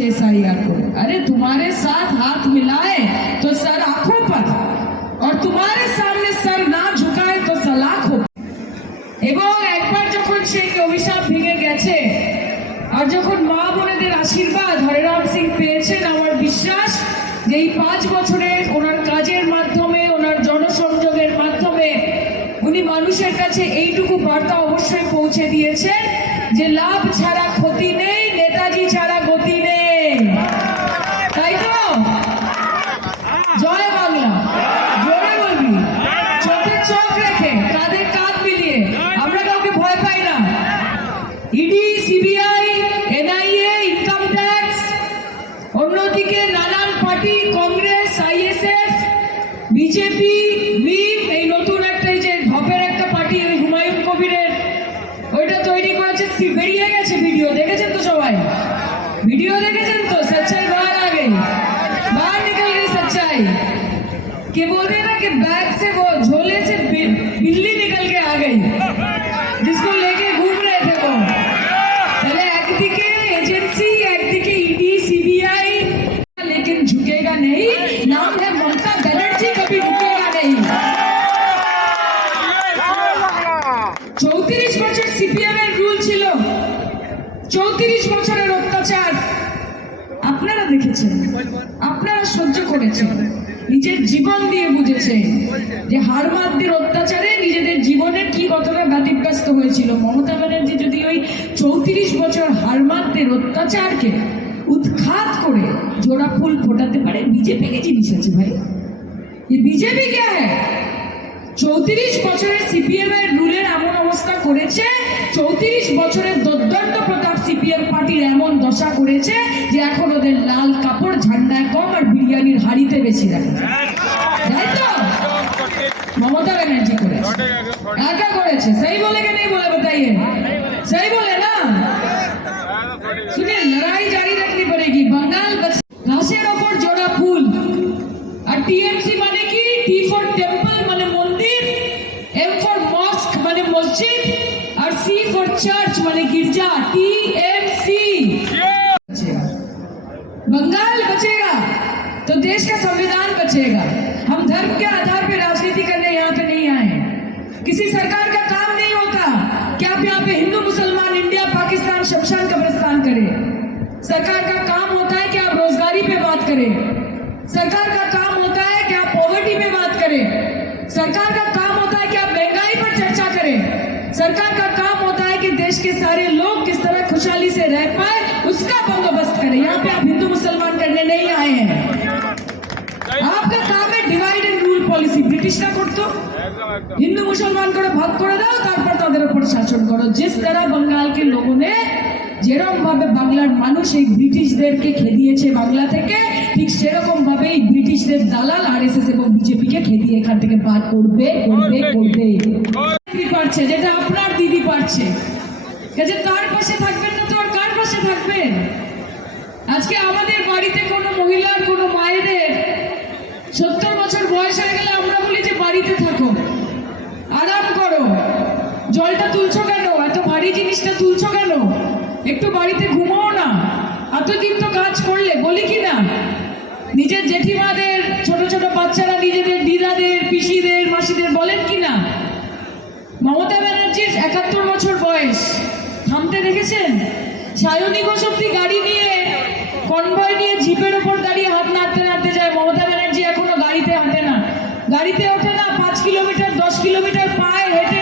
SIR को। अरे तुम्हारे साथ हाथ मिलाए तो सर आंखों पर, और तुम्हारे सामने सर ना झुकाए तो सलाख हो। এবং একবার যখন সেই অভিশাপ ভেঙে গেছে আর যখন মা বোনেদের আশীর্বাদ হরিরাম সিং পেয়েছেন, আমার বিশ্বাস যে এই 5 বছরে ওনার কাজের মাধ্যমে, ওনার জনসংযোগের মাধ্যমে উনি মানুষের কাছে এইটুকু বার্তা অবশ্যই পৌঁছে দিয়েছেন যে লাভ ছাড়া ক্ষতি নেই, নেতাজি ছাড়া গতি নেই। তাই তো? জয় বাংলা, জোরে বলবি, চোখে চোখ রেখে, কাঁধে কাঁধ মিলিয়ে, আমরা কাউকে ভয় পাই না। ED, CBI, NIA, income tax, অন্যদিকে নানান party, Congress, ISF, BJP, MIM, এই নতুন একটা যে ধপের একটা পার্টি, ওই হুমায়ুন কবিরের ওইটা তৈরি করেছে, বেরিয়ে গেছে ভিডিও, দেখেছেন তো সবাই? ভিডিও দেখেছেন তো? सच्चाई बाहर आ गई, बाहर निकल गई सच्चाई। के बोलते हैं ना कि बैग से वो झोले से बिल्ली निकल के आ गई, जिसको लेके घूम रहे थे वो। पहले একদিকে एजेंसी, একদিকে ईडी, सीबीआई, लेकिन झुकेगा नहीं। नाम है ममता बनर्जी, कभी रुकेगा नहीं। 34 বছর সিপিএম এর রুল ছিল, 34 বছরের অত্যাচার আপনারা দেখেছেন, আপনারা সহ্য করেছেন, নিজের জীবন দিয়ে বুঝেছেন যে হারমাতদের অত্যাচারে নিজেদের জীবনের কি কতটা ব্যতিব্যস্ত হয়েছিল। মমতা ব্যানার্জি যদি ওই 34 বছর হারমাতদের অত্যাচারকে উৎখাত করে জোড়া ফুল ফোটাতে পারে, বিজেপি কি জিনিস আছে ভাই? ये बीजेपी क्या है? 34 বছরের সিপিএম এর রুলের এমন অবস্থা করেছে, 34 বছরের দোর্দণ্ড প্রতাপ সিপিএম পার্টির এমন দশা করেছে যে এখন ওদের লাল কাপড় ঝান্ডায় কম আর বিরিয়ানির হাড়িতে বেশি রাখে। তাই তো? মমতা ব্যানার্জি করেছে, একা করেছে। सही बोले कि नहीं बोले बताइए? सही बोले ना? सुनिए, लड़ाई जारी रखनी पड़ेगी। बंगाल घासेर ওপর জোড়া ফুল, আর টিএমসি মানে কি? টি ফর টেম্পল মানে মন্দির, এম ফর মস্ক মানে মসজিদ, আর सी फॉर चर्च माने गिरजा, टीएमसी। बंगाल बचेगा तो देश का संविधान बचेगा। हम धर्म के आधार पर राजनीति करने यहाँ पे नहीं आए। किसी सरकार का काम नहीं होता कि आप यहाँ पे हिंदू मुसलमान, इंडिया पाकिस्तान शमशान कब्रिस्तान करें। सरकार का काम होता है कि आप रोजगारी पे बात करें। सरकार का काम होता है कि आप पॉवर्टी पे बात करें। सरकार का काम होता है कि आप महंगाई पर चर्चा करें। सरकार का काम होता है कि देश के सारे लोग किस तरह खुशहाली से रह पाए, उसका बंदोबस्त करें। यहाँ पे आप हिंदू मुसलमान करने नहीं आए हैं। आपका काम है डिवाइड एंड रूल पॉलिसी। ब्रिटिशরা করতো, हिंदू मुसलमान করে ভাগ করে দাও, তারপর তাদের উপর শাসন করো। जिस तरह बंगाल के लोगों ने যেরকম ভাবে বাংলার মানুষ এই ব্রিটিশদেরকে খেদিয়েছে বাংলা থেকে, ঠিক সেরকম ভাবে এই ব্রিটিশদের দালাল আরএসএস এবং বিজেপিকে খেদিয়ে এখান থেকে বার করবে করবে করবে। পারছে যেটা আপনার দিদি পারছে, কাজে তার পাশে থাকবেন না তো আর কার পাশে থাকবেন? আজকে আমাদের বাড়িতে কোনো মহিলার, কোনো মায়েদের 70 বছর বয়স হয়ে গেলে আমরা বলি যে বাড়িতে থাকো, আরাম করো, জলটা তুলছো কেন, এত ভারী জিনিসটা তুলছো কেন, একটু বাড়িতে ঘুমাও না, এতদিন তো কাজ করলে, বলি কি না? নিজের জেঠিমাদের ছোট ছোট বাচ্চারা নিজেদের দিদাদের, পিসিদের, মাসিদের বলেন কি না? মমতা ব্যানার্জির 71 বছর বয়স, থামতে দেখেছেন? সায়নী ঘোষ অব্দি গাড়ি নিয়ে, কনভয় নিয়ে জিপের উপর দাঁড়িয়ে হাত নাড়তে নাড়তে যায়। মমতা ব্যানার্জি এখনো গাড়িতে হাঁটে না, গাড়িতে ওঠে না, 5 কিলোমিটার 10 কিলোমিটার পায়ে হেঁটে